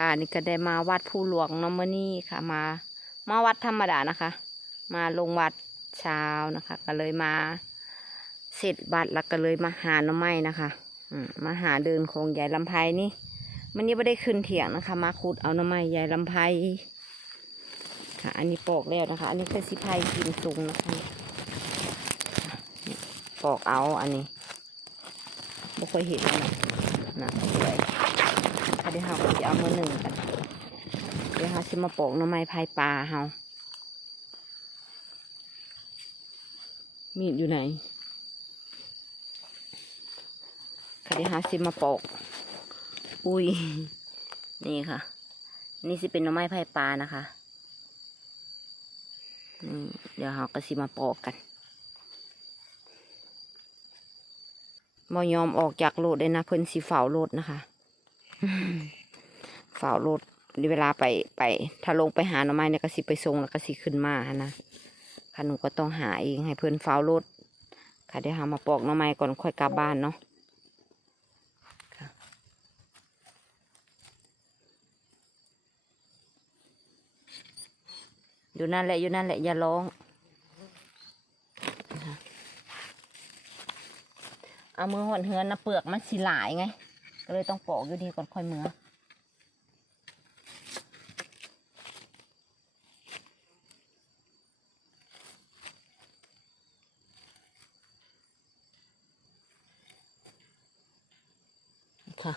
ค่ะนี่ก็ได้มาวัดผู้หลวงเนาะมื่อนี้ค่ะมา มาวัดธรรมดานะคะ มาลงวัดเช้านะคะ ก็เลยมาเสร็จวัดแล้วก็เลยมาหาหน่อไม้นะคะอืมมาหาเดินของยายลำไพนี่มันนี้ไม่ได้ขึ้นเถียงนะคะ มาขุดเอาหน่อไม้ยายลำไพค่ะ อันนี้ปอกแล้วนะคะ อันนี้คือสิไพกินสูงนะคะปอกเอาอันนี้บ่เคยเห็นนะนะสวย ค่ะเดี๋ยวเราก็จะเอามาหนึ่งกัน เดี๋ยวเราจะมาปอกหน้ำไม้พายปลาเฮามีดอยู่ไหนค่ะเดี๋ยวเราจะมาปอกอุ้ย นี่ค่ะ นี่สิเป็นหน้ำไม้พายปลานะคะนี่เดี๋ยวเราก็สิมาปอกกันมอยอมออกจากโลดเลยนะเพิ่นสีเฝ้าโลดนะคะ ฝ่าวรถเวลาไปไป ถ้าลงไปหาหน่อไม้เนี่ยก็สิไปส่งแล้วก็สิขึ้นมาหั้นะค่ะหนูก็ต้องหาเองให้เพื่อนฝ่าวรถค่ะเดี๋ยวหามาปอกหน่อไม้ก่อนค่อยกลับบ้านเนาะอยู่นั่นแหละอยู่นั่นแหละอย่าร้องเอามือหวนเฮือนนะเปลือกมันสิหลายไง ก็เลยต้องปอกอยู่ดีก่อนค่อยเมือค่ะ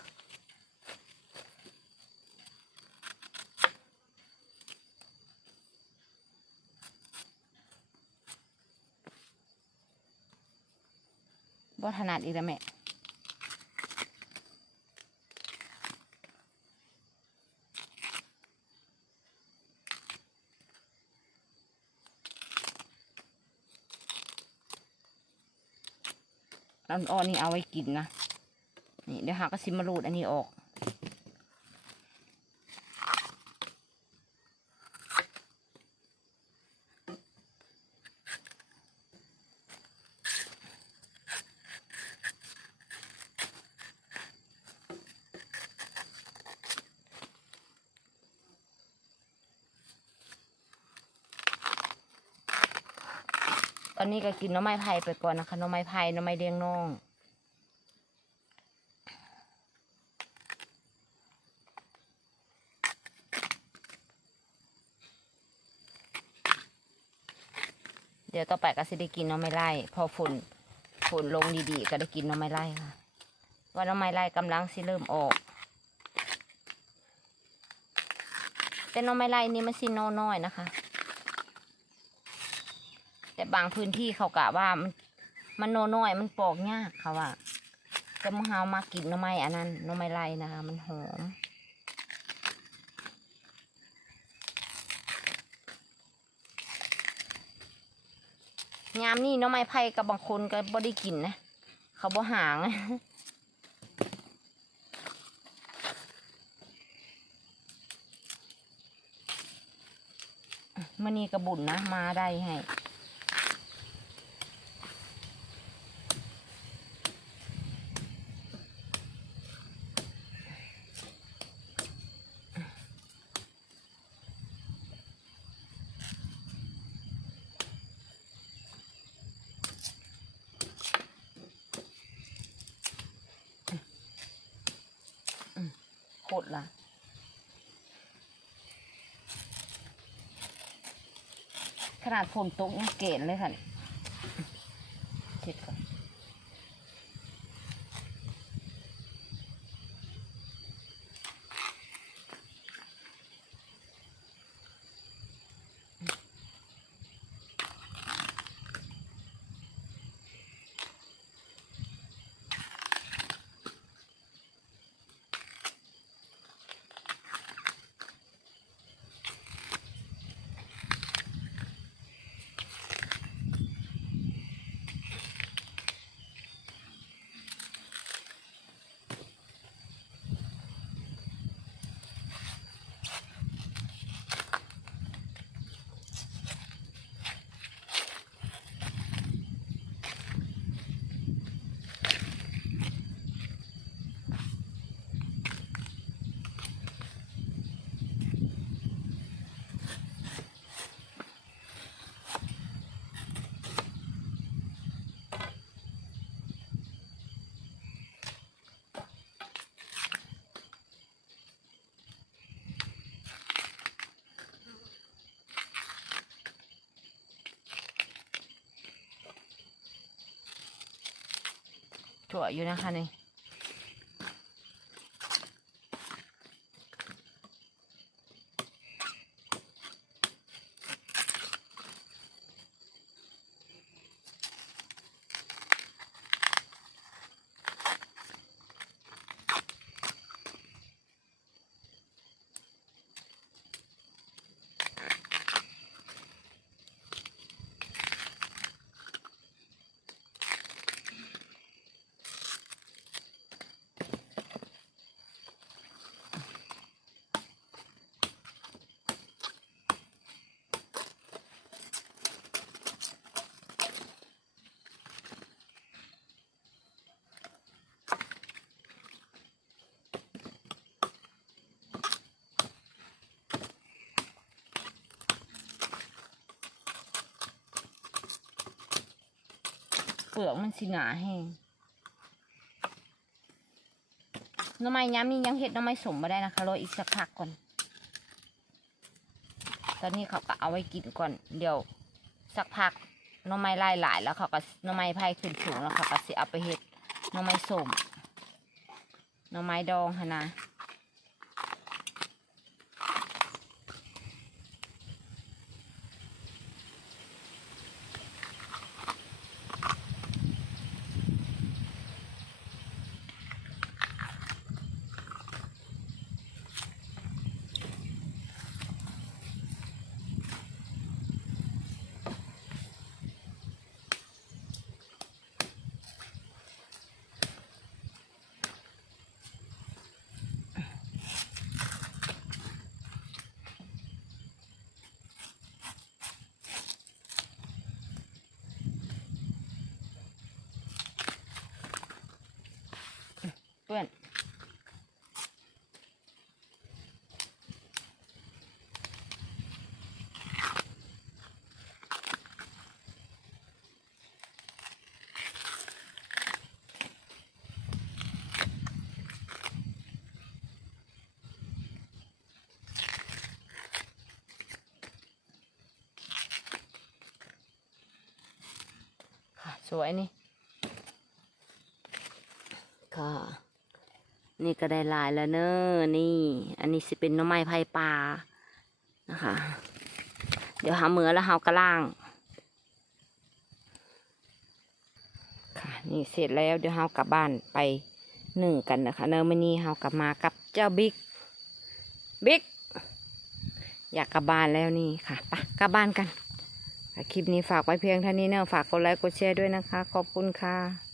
บ่ถนัดอีกแล้วแม่ อ่อนๆนี่เอาไว้กินนะ นี่เดี๋ยวหาก็ซิมารูดอันนี้ออก อนนี้ก็กินน้ำไม้ไผ่ไปก่อนนะคะน้ำไม้ไผ่น้ำไม้เลี้ยงน้องเดี๋ยวต่อไปก็จะได้กินน้ำไม้ไล่พอฝนฝนลงดีๆ ก็ได้กินน้ำไม้ไล่ค่ะ ว่าน้ำไม้ไล่กำลังสิเริ่มออก แต่น้ำไม้ไล่นี่มันสิโนน้อยนะคะ แต่บางพื้นที่เขากะว่ามันมันโนน้อยมันปอกยากเขาว่าแต่มะฮาวมากินน้ำไม้อันนั้นน้ำไม้ไรนะคะ มันหอมยามนี่น้ำไม้ไผ่กับบางคนก็บ่ได้กินนะเขาบ่หางมันนี่กระบุญนะมาได้ให้ โคตรละขนาดฝนตกยังเกณฑ์เลยค่ะ ถั่วอยู่นะคะนี่ เปลือกมันสิหนาแห้งน้ำไม้ย้ำนี่ยังเห็ดน้ำไม้สมมาได้นะคะรออีกสักพักก่อน ตอนนี้เขาก็เอาไว้กินก่อน เดี๋ยวสักพักน้ำไม้ไล่หลายแล้วเขาก็น้ำไม้ไผ่ขึ้นสูงแล้วเขาก็สิเอาไปเห็ดน้ำไม้สมน้ำไม้ดองค่ะนะ พื่อนค่ะสวยนี่ ค่ะ นี่ก็ได้ลายแล้วเนอะนี่ อันนี้สิเป็นน้ำไม้ไผ่ป่านะคะ เดี๋ยวหาเหมือแล้วเฮากระล่าง ค่ะ นี่เสร็จแล้วเดี๋ยวเฮากลับบ้านไปหนึ่งกันนะคะ เนอะมื่อนี้เฮากลับมากับเจ้าบิ๊ก บิ๊ก อยากกลับบ้านแล้วนี่ค่ะไปกลับบ้านกันค่ะคลิปนี้ฝากไว้เพียงเท่านี้เนอะฝากกดไลค์กดแชร์ด้วยนะคะ ขอบคุณค่ะ